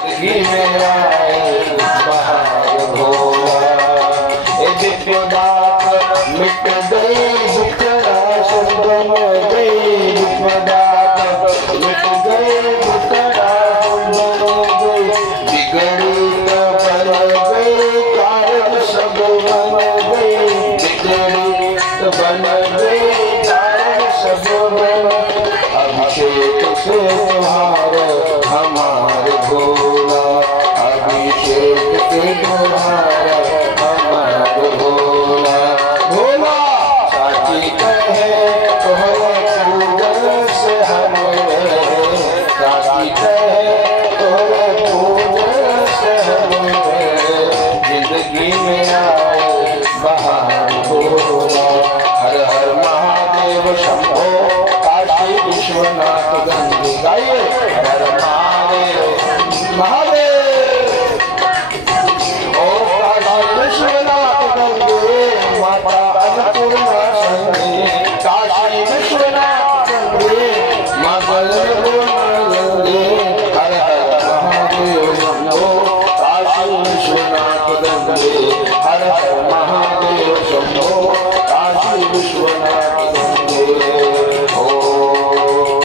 जिंदगी में आए बहार भोला, विपदात मिट गई दुखराश बन गई, विपदात मिट गई दुखराश बन गई, बिगड़ी तो बन गई कारण सब बन गई, बिगड़ी तो बन गई कारण सब बन गई। अभिषेक से तुम्हारे हमारे भोला, अभिषेक से तुम्हारे हमारे भोला, भोला साची कहे तोहरे पूजन से हमें, साची कहे तोहरे पूजन से हमें, जिंदगी में आए बहार भोला। हर हर महादेव शंभो काशी विश्वनाथ गंगे, गाइए हर महादेव महादेव। ओम काशी विश्वनाथ गंगे माता अन्नपूर्णा संगे, काशी विश्वनाथ गंगे माता अन्नपूर्णा गंगे, हर हर महादेव शंभो काशी विश्वनाथ गंगे।